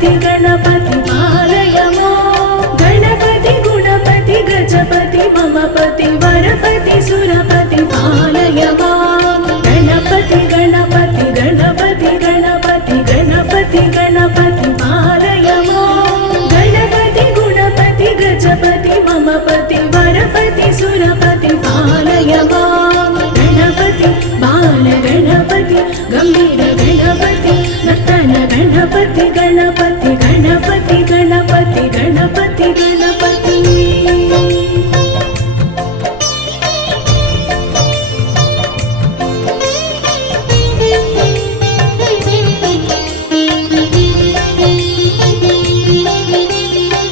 गणपति गणपति पालय मां गणपति गुणपति गजपति मम पति वरपति सुरपति पालय मां गणपति गणपति गणपति गणपति गणपति गणपति पालय मां गणपति गुणपति गजपति मम पति वरपति सुरपति पालय मां गणपति बाल गणपति गंभीर गणपति नर्तन गणपति गणपति गणपति गणपति गणपति गणपति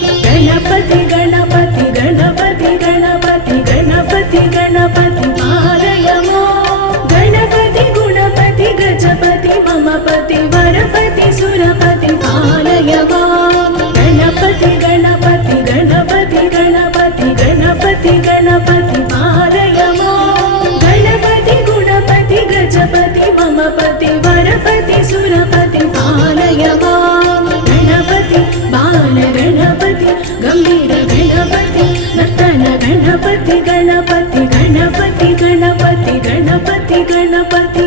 गणपति गणपति गणपति गणपति गणपति गणपति पालय मां गणपति गुणपति गजपति मम पति वरपति सुरपति पालय मां गणपति गणपति गणपति गणपति गणपति गणपति पालय मां गणपति गुणपति गजपति मम पति वरपति सुरपति पालय मां गणपति बाल गणपति गंभीर गणपति नर्तन गणपति गणपति गणपति गणपति गणपति गणपति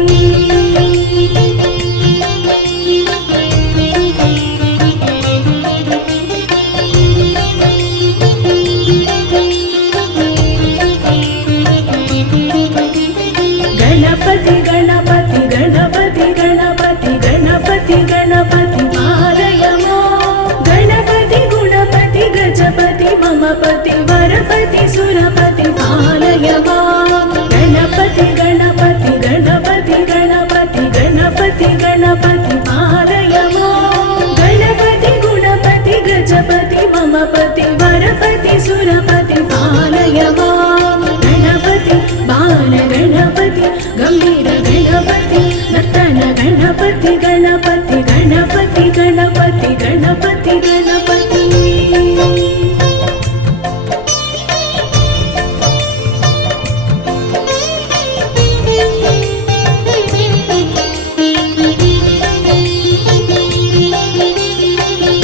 गणपति गणपति गणपति गणपति गणपति गणपति पालय मां गणपति गुणपति गजपति मम पति वरपति सुरपति पालय मां गणपति गणपति गणपति गणपति गणपति गणपति पालय मां गणपति गुणपति गजपति मम पति वरपति सुरपति पालय मां गणपति बाल गणपति गंभीर गणपति नर्तन गणपति गणपति गणपति गणपति गणपति गणपति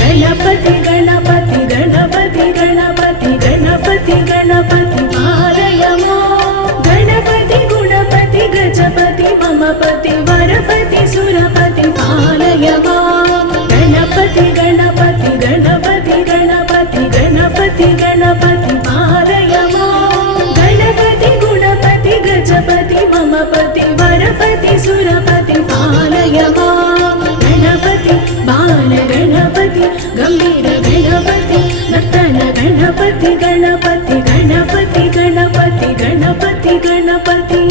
गणपति गणपति गणपति गणपति गणपति गणपति पालय मां गणपति गुणपति गजपति मम पति वरपति सुरपति पालय मां गणपति गणपति गणपति गणपति गणपति गणपति पालय मां गणपति गुणपति गजपति मम पति वरपति सुरपति पालय मां गणपति बाल गणपति गंभीर गणपति नर्तन गणपति गणपति गणपति गणपति गणपति गणपति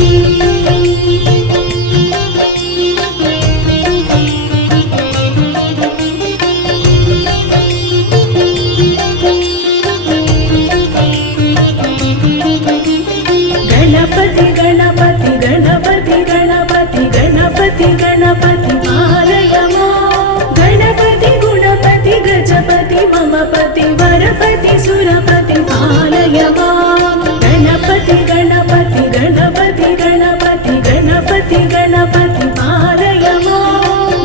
गणपति गणपति गणपति गणपति गणपति गणपति पालय मां गणपति गुणपति गजपति मम पति वरपति सुरपति पालय मां गणपति गणपति गणपति गणपति गणपति गणपति पालय मां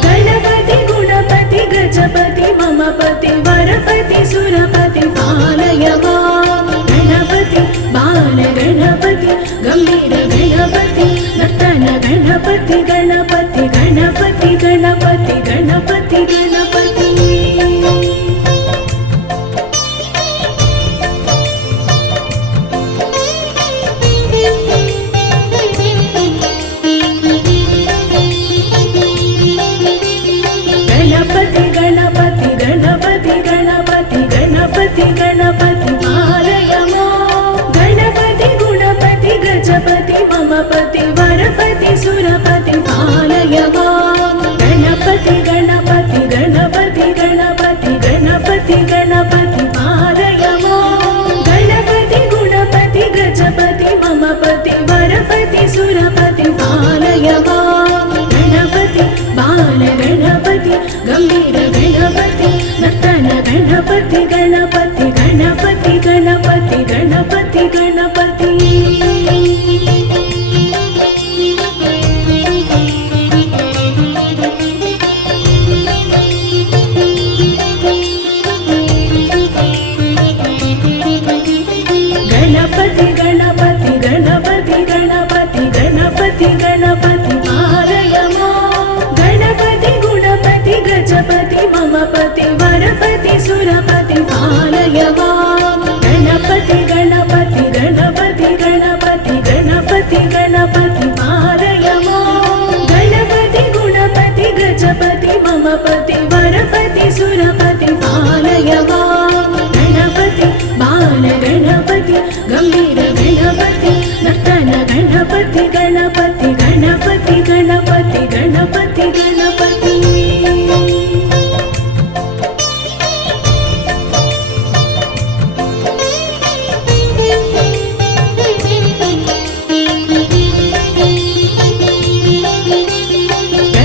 गणपति गुणपति गजपति मम पति वरपति सुरपति पालय मां गणपति बाल गणपति गंभीर गणपति नर्तन गणपति गणपति गणपति गणपति गणपति गणपति गणपति गणपति गणपति गणपति गणपति गणपति पालय मां गणपति गुणपति गजपति मम पति वरपति सुरपति पालय मां गणपति गणपति गणपति गणपति गणपति गणपति पालय मां गणपति गुणपति गजपति मम पति वरपति सुरपति पालय मां गणपति बाल गणपति गंभीर गणपति नर्तन गणपति गणपति गणपति गणपति गणपति गणपति गणपति गणपति पालय मां गणपति गुणपति गजपति मम पति वरपति सुरपति पालय मां गणपति गणपति गणपति गणपति गणपति गणपति पालय मां गणपति गुणपति गजपति मम पति वरपति सुरपति पालय मां गणपति बाल गणपति गंभीर गणपति नर्तन गणपति गणपति गणपति गणपति गणपति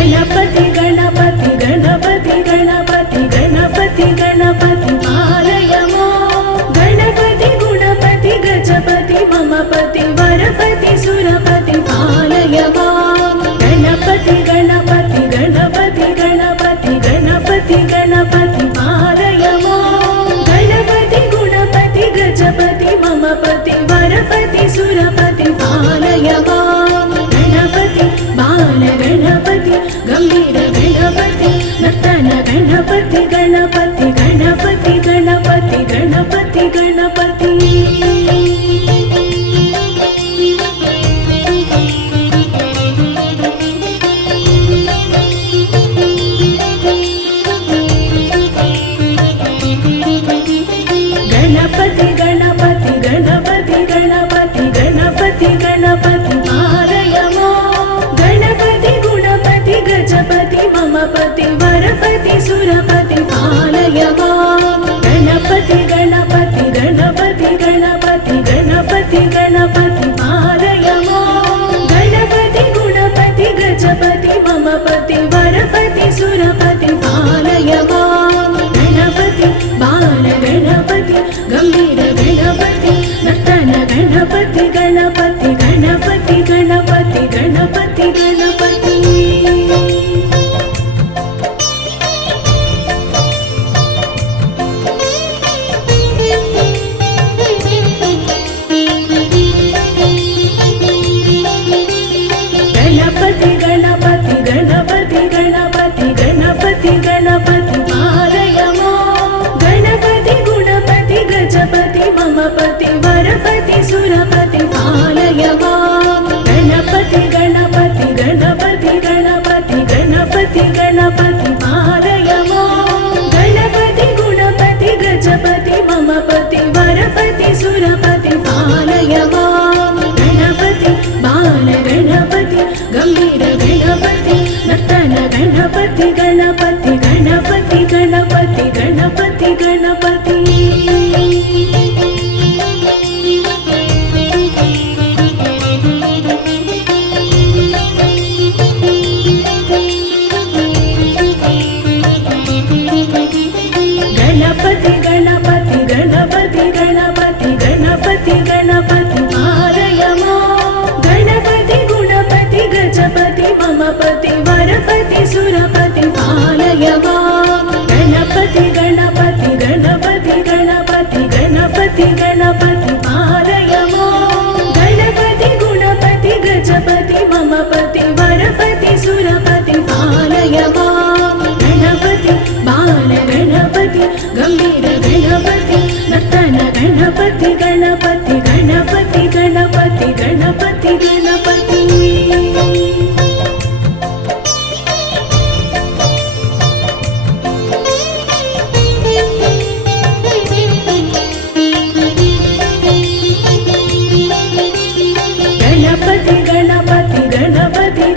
गणपति गणपति गणपति गणपति गणपति गणपति पालय मां गणपति गुणपति गजपति मम पति वरपति सुरपति पालय मां गणपति गणपति गणपति गणपति गणपति गणपति पालय मां गणपति गुणपति गजपति मम पति वरपति सुरपति पालय मां गणपति बाल गणपति गंभीर गणपति नर्तन गणपति गणपति गणपति गणपति गणपति गणपति गणपति गणपति गणपति गणपति गणपति गणपति पालय मां गणपति गुणपति गजपति मम पति वरपति सुरपति पालय मां गणपति गणपति गणपति गणपति गणपति गणपति पालय मां गणपति गुणपति गजपति मम पति वरपति सुरपति पालय मां गणपति बाल गणपति गंभीर गणपति नर्तन गणपति गणपति गणपति गणपति गणपति गणपति गणपति गणपति गणपति गणपति गणपति गणपति पालय मां गणपति गुणपति गजपति मम पति वरपति सुरपति पालय मां गणपति गणपति गणपति गणपति गणपति गणपति पालय मां गणपति गुणपति गजपति मम पति वरपति सुरपति पालय मां गणपति बाल गणपति गंभीर गणपति नर्तन गणपति गणपति गणपति गणपति गणपति गणपति गणपति गणपति गणपति गणपति गणपति गणपति पालय मां गणपति गुणपति गजपति मम पति वरपति सुरपति पालय मां गणपति गणपति गणपति गणपति गणपति गणपति पालय मां गणपति गुणपति गजपति मम पति वरपति सुरपति पालय मां गणपति बाल गणपति गंभीर गणपति नर्तन गणपति गणपति गणपति गणपति गणपति गणपति गणपति गणपति गणपति